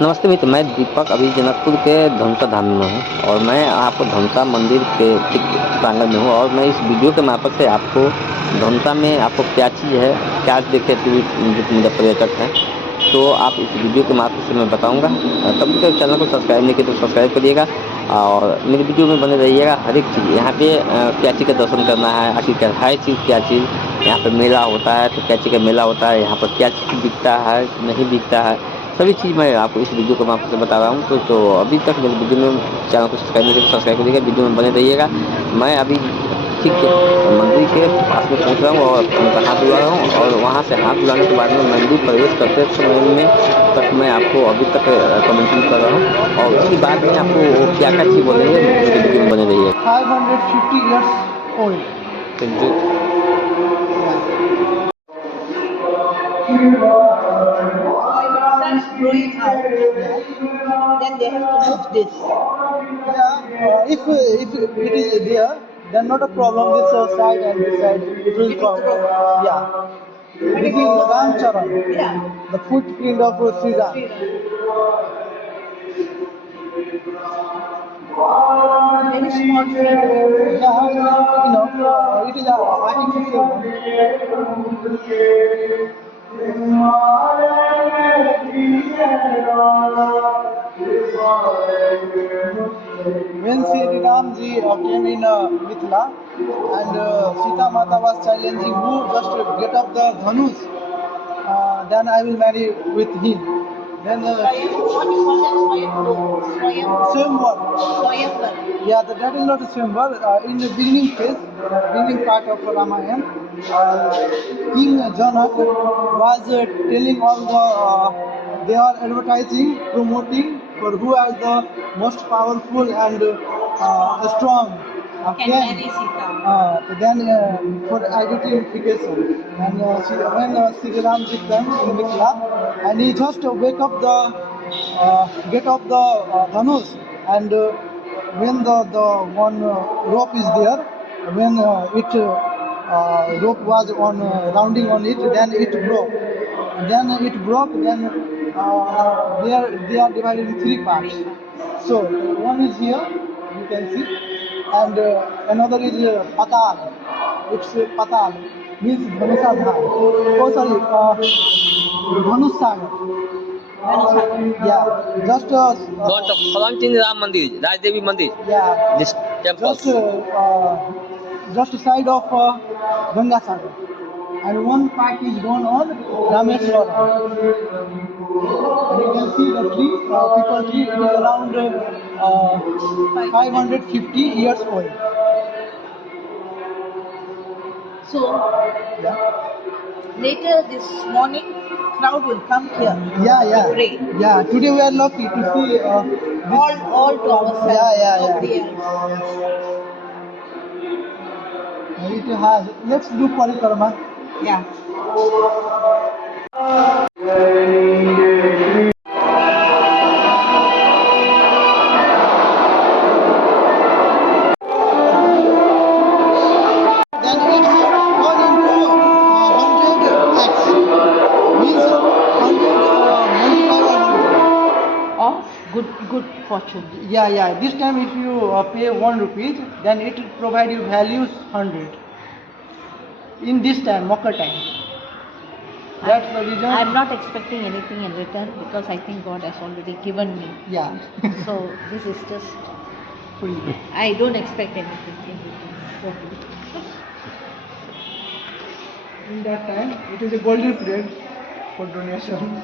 नमस्ते मित्र, मैं दीपक अभी जनकपुर के धनुषा धाम में हूँ और मैं आपको धनुषा मंदिर के ठीक प्रांगण में हूँ और मैं इस वीडियो के मार्फत से आपको धनुषा में आपको क्या चीज़ है, क्या देखे जो मेरे पर्यटक हैं, तो आप इस वीडियो के मार्फत से मैं बताऊँगा। तब तक चैनल को सब्सक्राइब नहीं किया तो सब्सक्राइब करिएगा और मेरी वीडियो में बने रहिएगा। हर एक चीज़ यहाँ पे क्या चीज़ का दर्शन करना है, आखिर क्या हर चीज़ क्या चीज़ यहाँ पे मेला होता है, तो क्या चीज़ का मेला होता है, यहाँ पर क्या चीज़ बिकता है, नहीं बिकता है, सभी चीज़ मैं आपको इस वीडियो के माध्यम से बता रहा हूँ। तो अभी तक मेरे वीडियो में चैनल को सब्सक्राइब नहीं किया तो सब्सक्राइब करिएगा, वीडियो में बने रहिएगा। मैं अभी ठीक मंदिर के पास में पहुँच रहा हूँ और उनका हाथ धुला रहा हूँ और वहाँ से हाथ धुलाने के बाद में मंदिर प्रवेश करते समय में तक मैं आपको अभी तक कमेंटिंग कर रहा हूँ और उसके बाद में आपको वो क्या-क्या चीज़ बोलेंगे, मेरे वीडियो में बने रहिएगा। 550 years old. तो जो Starts growing out, then they have to move this. Yeah, if it is there, then not a problem. This side and this side, it will It will come. grow. Yeah, this is Ram Charan, Yeah. the footprint of Sri Ram. Sri Ram. Very small feet. Yeah, it is a artificial one. When Sri Ramji came in Mithila and Sita Mata was challenging who just get up the Dhanush, then I will marry with him. Then What you call that? Swayamvar. Swayamvar. Yeah, that is not a Swayamvar. In the beginning phase, beginning part of Ramayana, King Janak was telling all they are advertising, promoting for who is the most powerful and strong. Can marry Sita. Then for identification, and when Sri Ramji came in Mithila, and he just wake up get up the Dhanush, and when the one rope is there, when rope was on rounding on it, then it broke. Then it broke. Then they are divided in three parts. So one is here, you can see, and another is Patal. It's Patal, means Dhanusa Dhar. Oh, sorry, Dhanush Sagar. Yeah, just front in Ram Mandir, Rajdevi Mandir, yeah, this temple. Just side of Ganga Sagar, and one part is gone on Rameswaram. And you can see the tree, people tree, it is around 550 years old. So Yeah, later this morning, crowd will come here. yeah, To pray. yeah. Today we are lucky to see this. All to ourselves. Yeah. Nobody else. It has. Let's do parikrama. Yeah. Then it's gone into 100x. Means 100 multiplied by 100. Of good fortune. Yeah. This time if you pay 1 rupees, then it will provide you values 100. In this time, Makar time. That's the reason. I'm not expecting anything in return because I think God has already given me. Yeah. So this is just Free. I don't expect anything in return. In that time, it is a golden period for donation.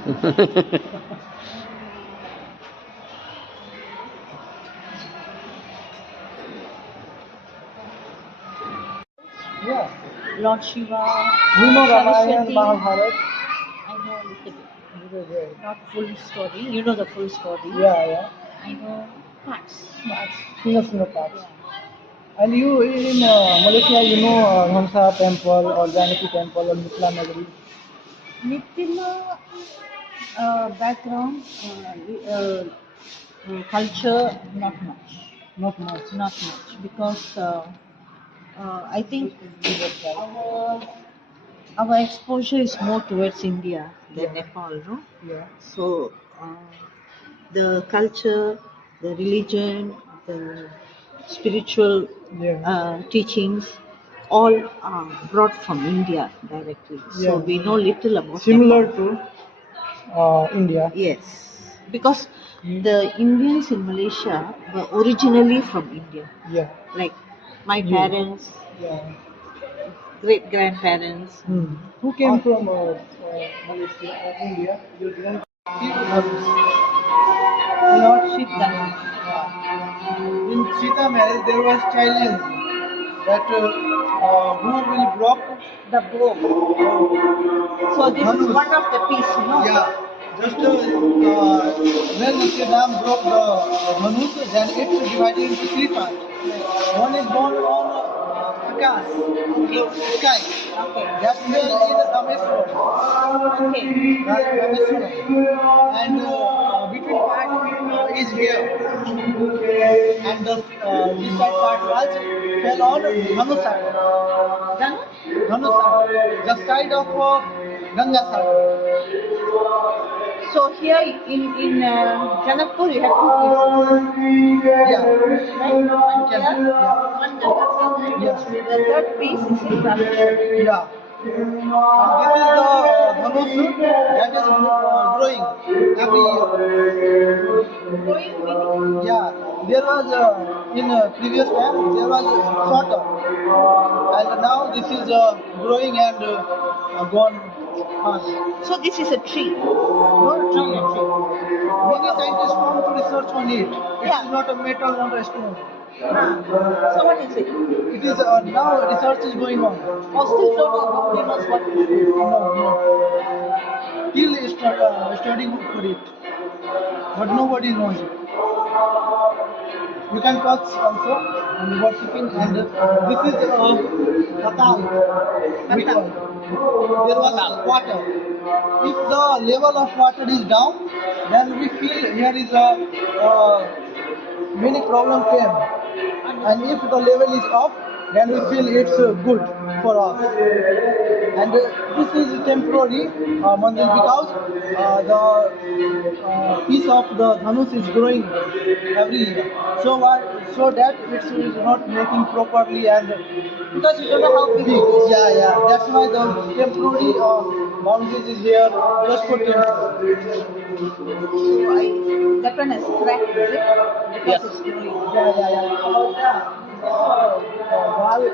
Yeah. Lord Shiva, We know Ramayana, Saraswati. Mahabharat. I know a little bit. Not full story. You know the full story. Yeah. I know parts. Single parts. And you in Malaysia, you know Hamsa temple or Janaki temple or Mithila Nagari. Mithila background, culture, not much. Not much. Not much because I think our exposure is more towards India than Yeah. Nepal, no? Yeah. So the culture, the religion, the spiritual Yeah. teachings, all are brought from India directly. So Yeah. we know little about Similar Nepal. to India. Yes, because the Indians in Malaysia were originally from India. Yeah. Like my You. parents, Yeah. great grandparents, Who came all from Malaysia, India? Your grandparents. Lord Shiva. In Sita marriage, there was challenge that who will block The bow. So this is Dhanush. one of the piece, you know. Yeah, just when Sri Ram broke the Dhanush, then it's divided into three parts. One is born on Akash, the sky. Okay. That fell in Rameswaram. Okay. Rameswaram. And between part is here. And the this side part was fell on Dhanu side. Done? Dhanu side. The side of Ganga side. So here in Janakpur you have two pieces. Yeah. Right? One here, one Ganga side. Yeah. The third piece is in Rameshwaram. Yeah. And this is the Dhanush that is growing every year. Growing meaning? Yeah. There was in previous time there was shorter, and now this is growing and gone fast. So this is a tree. Not a tree. Many scientists want to research on it. It Yeah. is not a metal, not a stone. So what is it? It is now research is going on. Oh, still don't know. Nobody knows what it is. No. Still studying for it, but nobody knows it. You can touch also and worshipping, and this is Patal. We call. There was water. If the level of water is down, then we feel here is a many problem came. And if the level is up, then we feel it's good for us. And this is temporary mandir because the piece of the Dhanush is growing every year. So that it is not making properly and Because you don't know how big big. it is. Yeah. That's why the temporary boundaries is here just for temporary. So that one has cracked, is it? Because Yes. it's growing. Yeah. Wall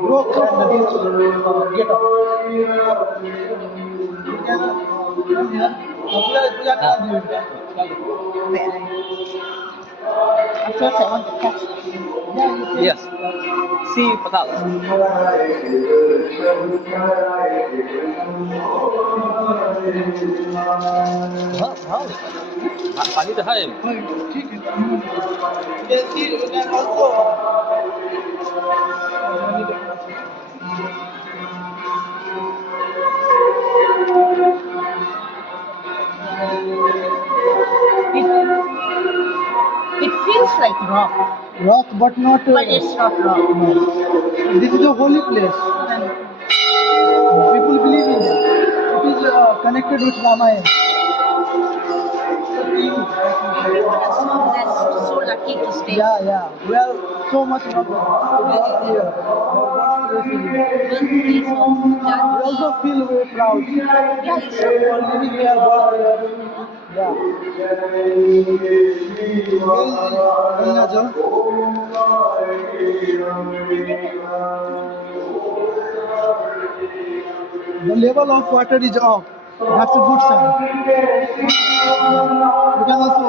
broke and this get up. You can come here. पूजा करा दियो Where? Of course, I want to touch it. Yeah, you see. Yes. See Patal. पानी तो है ठीक है. You can see, you can also It feels like rock, rock, but not. but it's not rock. This is a holy place. People believe in it. It is connected with Ramayana. You are so blessed, so lucky to stay. Yeah. Well, so much love here. Birthplace of We Janki. also feel very proud. Yeah, it's so For living here, born here. Yeah. Where is Ganga The level of water is up. That's a good sign. You can also.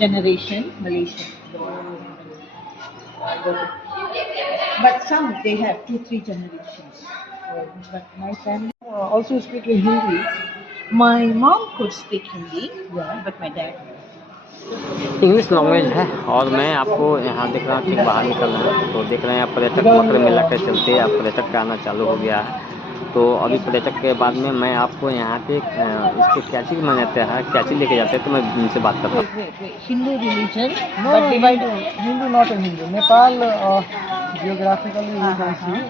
generation Malaysian. But some they have 2-3 generations. But my family, Also speak in Hindi. my mom could speak Hindi, Yeah. but my dad. English language है। और मैं आपको यहाँ देख रहा हूँ, ठीक बाहर निकल रहे हैं तो देख रहे हैं पर्यटक मकर मेला के चलते अब पर्यटक का आना चालू हो गया है। तो अभी पर्यटक के बाद में मैं आपको यहाँ के इसको क्याची की मान्यता है, क्याची लेके जाते हैं तो मैं उनसे बात करता हूँ। Wait. Hindu religion, No, but divided. Hindu, not in Hindu. Nepal, geographically, you can Uh-huh. see,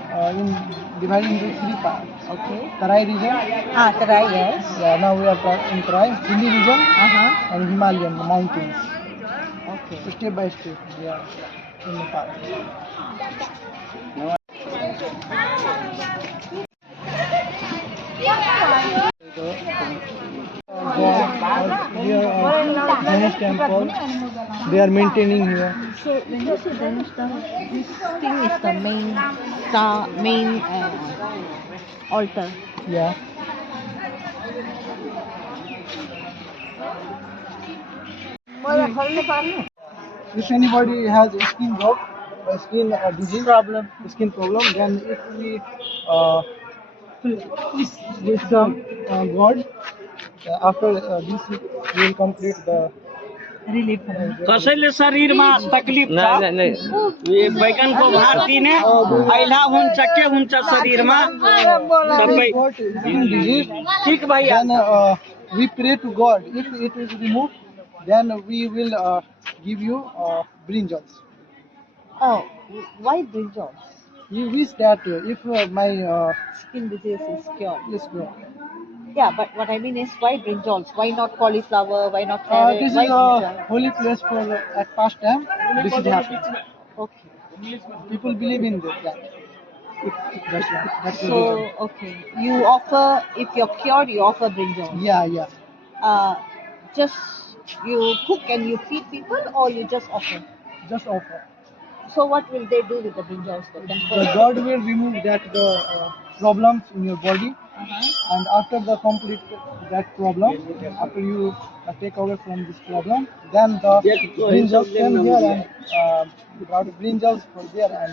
divided into 3 parts. Okay. Tarai region, Tarai, yes. yeah, now we are in Tarai, Sindhi region, Uh-huh. and Himalayan, the mountains. Okay. So step by step, we are in Nepal. Ganesh temple, they are maintaining here. So when you say Ganesh temple, this thing is the main altar. Yeah. If anybody has a skin disease skin problem, then if we this God, after this we will complete the Relief. कसैले शरीरमा तकलिफ छ नहीं नहीं नहीं यो बैगनको भार दिने ऐला हुन्छ के हुन्छ शरीरमा सबै got skin disease. ठीक भइहाल्छ। Then we pray to God. If it is removed, then we will give you brinjals. Oh, why brinjal? We wish that if my Skin disease is cured. yes, no. Yeah, but what I mean is why brinjals? Why not cauliflower? Why not carrot? This is Why a brinjal? holy place for at past time. This is happening. Okay. People believe in this. That. That's the So reason. okay, you offer if you're cured, you offer brinjal. Yeah. Just you cook and you feed people, or you just offer. Just offer. So what will they do with the brinjals? The The temple. God will remove the problems in your body, Uh-huh. and after the complete that problem, after you take away from this problem, then the brinjals came here and brought brinjals for there and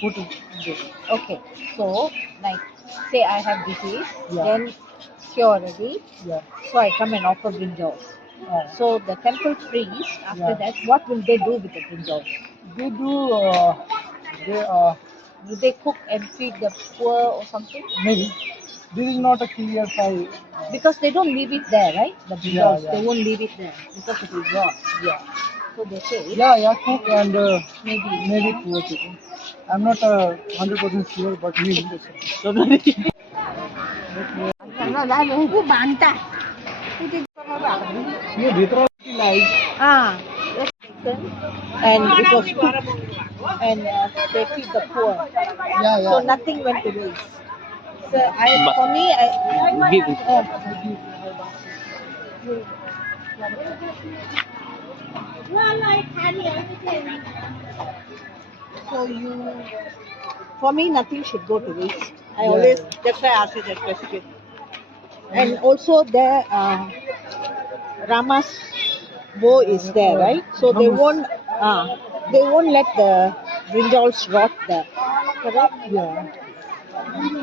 put it there. Okay. So like say I have disease, Yeah. then cure already. Yeah. So I come and offer brinjals. So the temple priest after Yeah. that, what will they do with the brinjals? They do. They Do they cook and feed the poor or something? maybe this is not a clear file. Because they don't leave it there, right? The brinjals, Yeah. they won't leave it there because it is rot. Yeah. So they say Yeah. Cook and maybe. poor people. I'm not 100% sure, but maybe. ये भीतर lies. Yes, and it was cooked and they feed the poor. Yeah. So nothing went to waste. So for me, for me, nothing should go to waste. I always, that's why I asked you that question. And also there, Rama's bow is there, right? So they won't let the brinjals rot there. Correct? Yeah.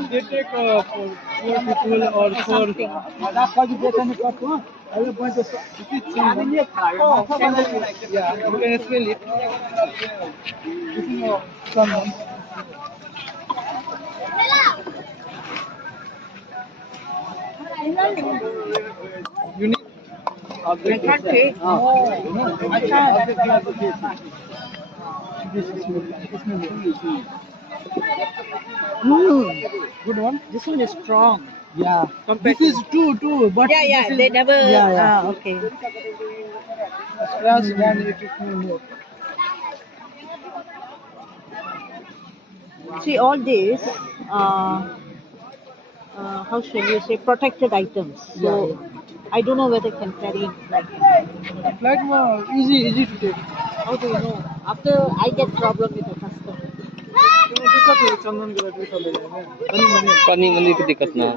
They take for poor people or for Something. yeah, you can smell it. This is someone. You need I can't take. I can't. this is good one. This one is strong. Yeah. This is too, but Yeah, this is, they never. Yeah. Okay. Scratch and it is more. See, all these, how shall you say, protected items. So, I don't know whether can carry like. Flight easy to take. How do you know? After I get problem with the customer. दिक्कत है चंदन के लकड़ी चले जाएगा पानी मंदिर की दिक्कत ना है।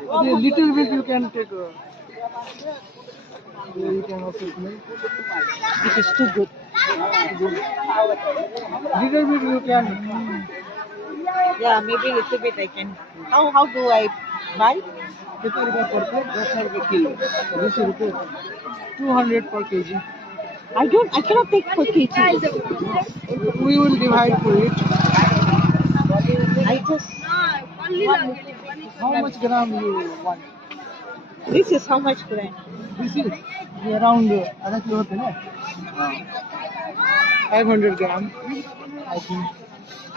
little bit you can take You can also smell. It is too good. Little bit you can. Yeah, maybe a little bit I can. How do I buy? कितना रुपया पड़ता है? 10 रुपये किलो. 20 रुपये. 200 per kg. I cannot take per kg. We will divide for it. I just How much gram you want? this is how much gram? This is around आधा kilo होते हैं ना? 500 gram. I think.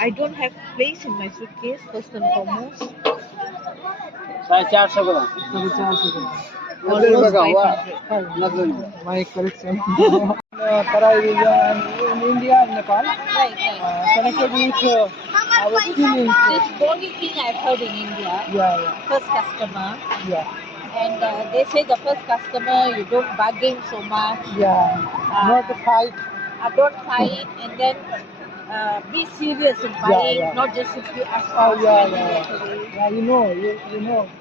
I don't have place in my suitcase first and foremost. 450 gram. 450 gram. Almost 500. My collection. Tarai region in India and Nepal. Right. Connected with our feelings. This bony thing I've heard in India. Yeah. First customer, Yeah. and they say the first customer you don't bargain so much. Not a fight. Don't fight, and then be serious in buying, Yeah. not just simply ask Oh, for yeah. it. Yeah, you know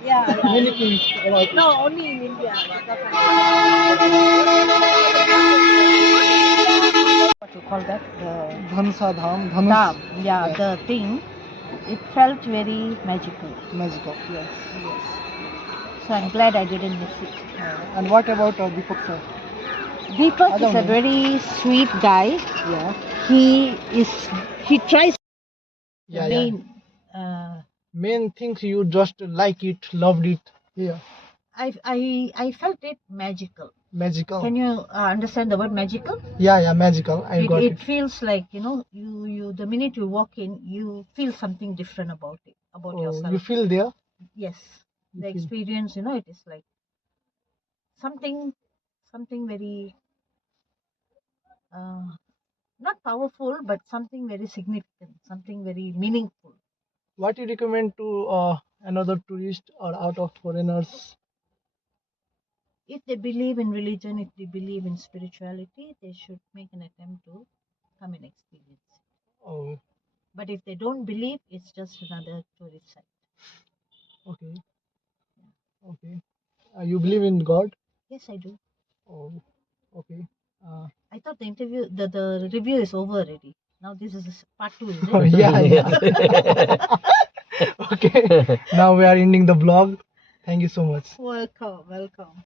Yeah. many things about it. No, only in India. What you call that? Dhansa Dham. Dham. Yeah, Yeah. the thing. It felt very magical. Magical. Yes. So I'm glad I didn't miss it. And what about Deepak sir? Deepak I is don't a know. very sweet guy. Yeah. He tries Yeah. main. Main things you just like it, loved it. Yeah. I felt it magical. Magical. Can you understand the word magical? Yeah, magical. I got It it. feels like you the minute you walk in, you feel something different about it, about Oh, yourself. you feel there? Yes, You the feel. experience, it is like something very not powerful, but something very significant, something very meaningful. What you recommend to another tourist or out of foreigners? If they believe in religion, if they believe in spirituality, they should make an attempt to come and experience it. Oh, But if they don't believe, it's just another tourist site. okay. Okay. You believe in God? Yes, I do. Oh, okay. I thought the review is over already. Now this is part 2, is it? Oh, yeah. Okay. Now we are ending the vlog. Thank you so much. Welcome.